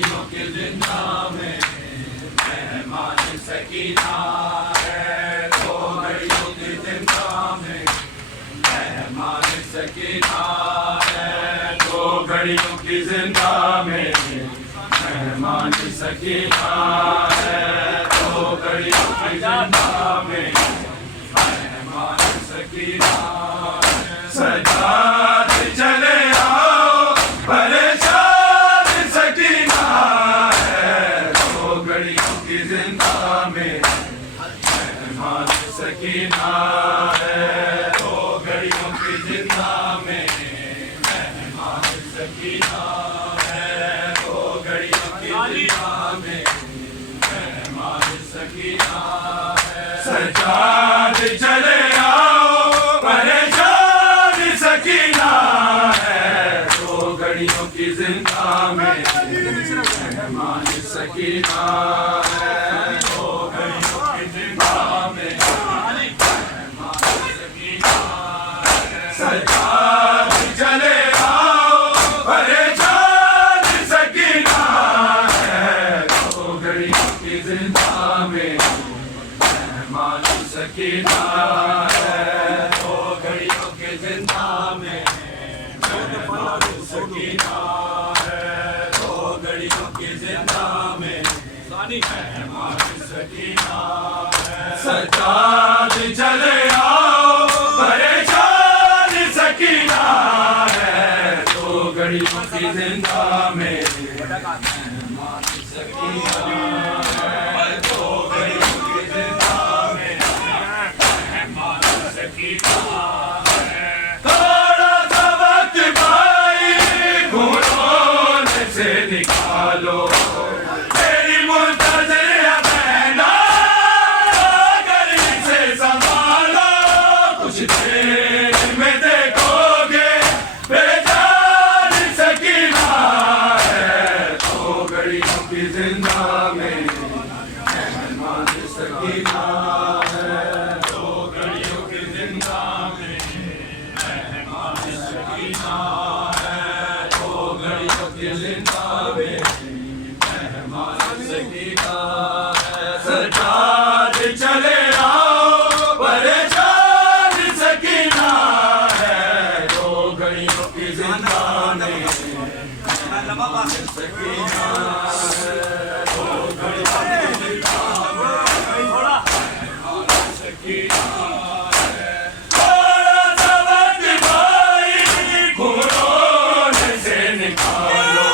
घड़ियों की जिंदा में मेहमान सकीना है, दो घड़ियों की जिंदा में मेहमान सकीना है, दो घड़ियों की जिंदा में मेहमान सकीना है, दो घड़ियों की जिंदा में मेहमान सकीना है। सजाद चले आओ परेशान सकीना है, दो घड़ियों की जिंदा में मेहमान सकीना है, दो घड़ियों की जिंदा में मेहमान सकीना है, दो घड़ियों की जिंदा में मेहमान सकीना है। सजाद चले आओ परेशान सकीना है, दो घड़ियों की जिंदा में मेहमान सकीना है, दो घड़ियों की जिंदा में मेहमान सकीना है। सजाद चले आओ परेशान सकीना है, दो घड़ियों की जिंदा में मेहमान सकीना है, दो घड़ियों की जिंदा में मेहमान सकीना है, दो घड़ियों की जिंदा में मेहमान सकीना है। सजाद चले आओ परेशान सकीना है, दो घड़ियों की जिंदा में मेहमान सकीना है, दो घड़ियों की जिंदा में मेहमान सकीना है। थोड़ा सा वक्त भाई घुटनों से निकालो, तेरी मुंतज़िर बहना गरीब से संभालो, कुछ देर में देखोगे बेजान सकीना है, दो घड़ियों की जिंदा में मेहमान सकीना है, दो घड़ियों की जिंदा में मेहमान सकीना है, दो घड़ियों की जिंदा में मेहमान सकीना है। सजाद चले आओ परेशान सकीना है, दो घड़ियों की जिंदा में मेहमान सकीना है, दो घड़ियों की जिंदा में मेहमान सकीना है। थोड़ा सा वक्त भाई घुटनों से निकालो,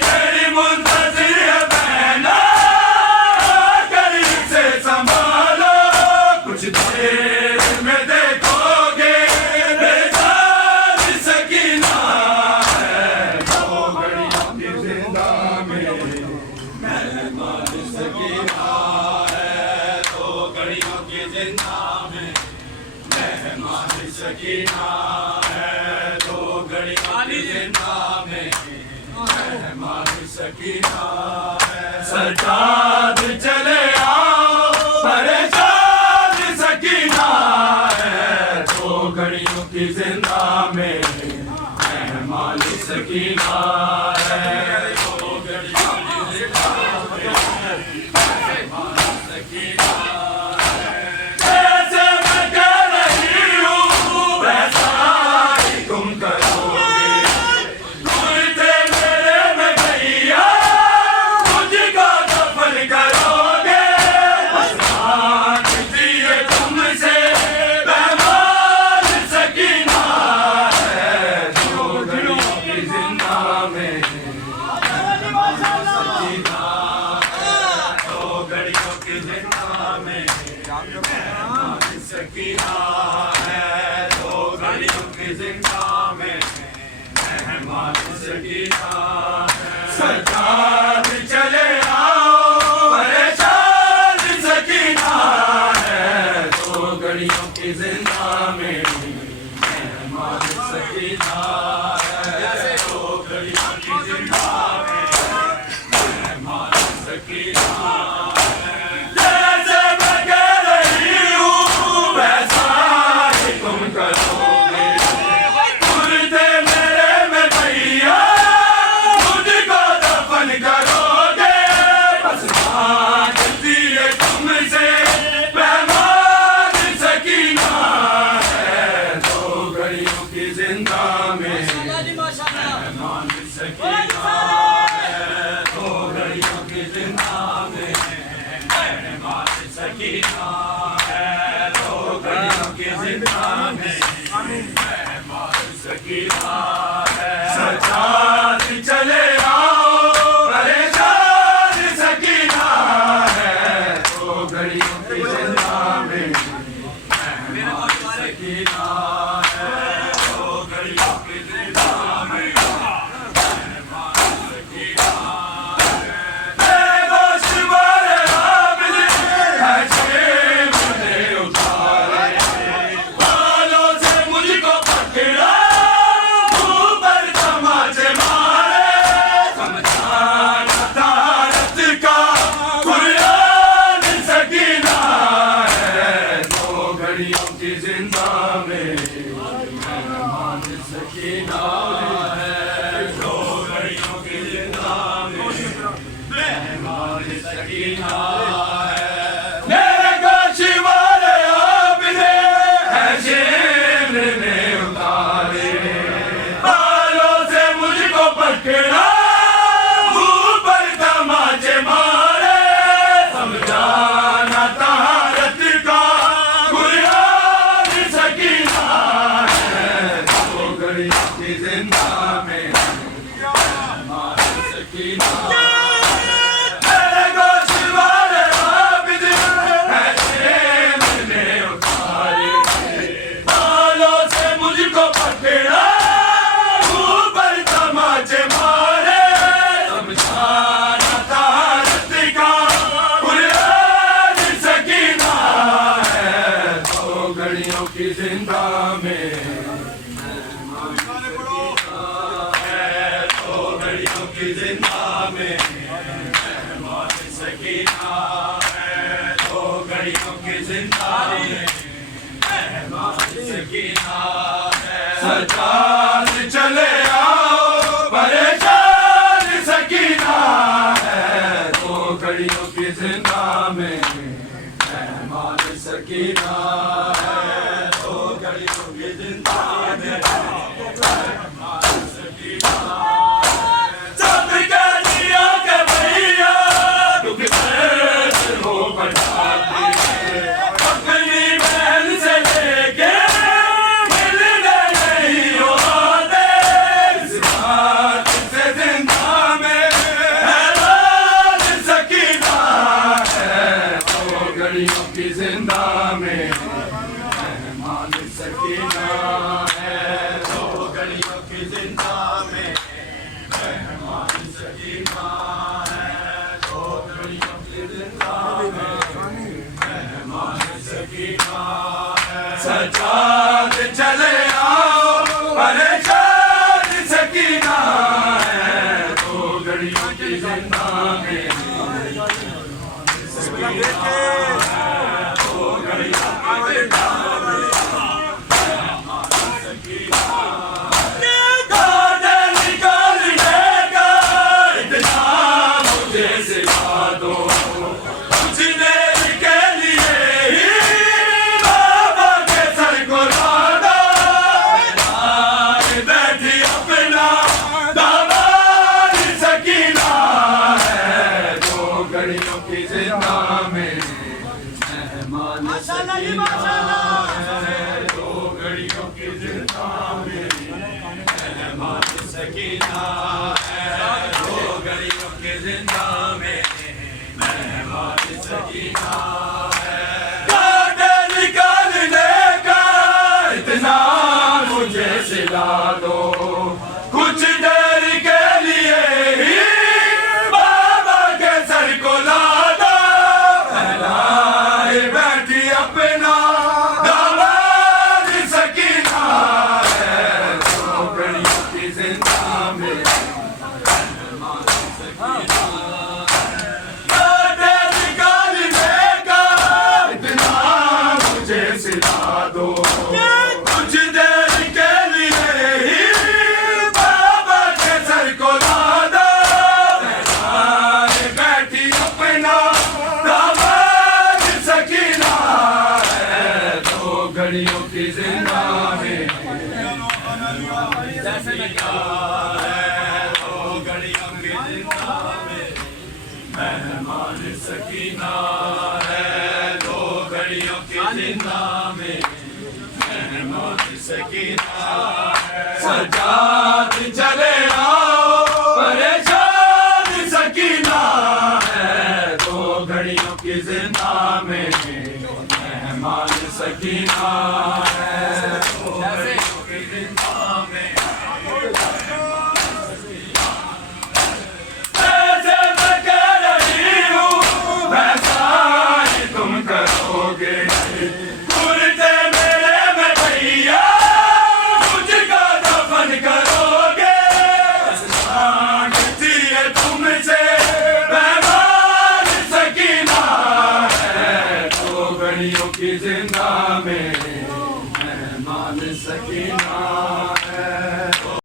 तेरी मुंतज़िर बहना गरीब से संभालो, कुछ देर में देखोगे बेजान सकीना है, दो घड़ियों की जिंदा में मेहमान सकीना है, दो घड़ियों की जिंदा में मेहमान सकीना है, दो घड़ियों की जिंदा में मेहमान सकीना है। सजाद चले आओ परेशान सकीना है, दो घड़ियों की जिंदा में मेहमान सकीना है, दो घड़ियों की जिंदा में मेहमान सकीना है। जैसे मैं कह रही हूँ वैसा ही तुम करोगे, ढूंढते मेरे में भैया मुझको दफन करोगे, बस बात दिए तुमसे मेहमान सकीना है, दो घड़ियों की जिंदा में मेहमान सकीना है, दो घड़ियों की जिंदा में मेहमान सकीना है, दो घड़ियों की जिंदा में मेहमान सकीना है। सजाद चले आओ परेशान सकीना है, दो घड़ियों की जिंदा में मेहमान सकीना है, दो घड़ियों की जिंदा में मेहमान सकीना है। जैसे मैं कह रही हूँ वैसा ही तुम करोगे, ढूंढते मेरे में भैया मुझको दफन सकीना है। मेरे काश वाले आपने ऐसे में उतारे, बालों से मुझको पकड़ा, मुंह पर तमाचे मारे, समझाना तारत का कुरान सकीना है। तो घड़ियों की जिंदा में सकीना। मेरे गोश वाले आबिद ऐसे मैंने उतारे, बालों से मुझको पकड़ा, मुंह पर तमाचे मारे, समझाना तारत का कुरान सकीना है। तो घड़ियों की जिंदा में की जिंदा में मेहमान सकीना है। तो घड़ियों की जिंदा में मेहमान सकीना है। सरकार चले आओ, परेशान सकीना है। तो घड़ियों की जिंदा में मेहमान सकीना है। तो घड़ियों की जिंदा में मेहमान सकीना। की जिंदा में मेहमान सकीना है। तो घड़ियों की जिंदा में मेहमान सकीना है। तो घड़ियों की जिंदा में मेहमान सकीना है। सजाद चले आओ, परेशान सकीना है। तो घड़ियों की जिंदा में सकीना है। तो घड़ियों की जिंदा में मेहमान सकीना है। कांटे निकालने का इतना मुझे सिला दो, कुछ देर के लिए ही बाबा के सर को ला दो। फैलाए बैठी अपना दामाद सकीना है। तो घड़ियों की जिंदा में मेहमान सकीना है। कांटे निकालने का इतना मुझे सिला दो, कुछ देर के लिए ही बाबा के सर को ला दो। फैलाए बैठी अपना दामाद सकीना है। तो घड़ियों की जिंदा में सकीना है। तो घड़ियों की जिंदा में मेहमान सकीना है। तो घड़ियों की जिंदा में मेहमान सकीना है। सजाद चले आओ, परेशान सकीना है। तो घड़ियों की जिंदा में मेहमान सकीना है। तो घड़ियों की जिंदा में ऐसे मैं कह रही हूँ, वैसा ही तुम करोगे। कुर्ते मेरे में भैया मुझको दफन करोगे। मांगती है तुमसे मेहमान सकीना है। तो घड़ियों की जिंदा में मेहमान सकीना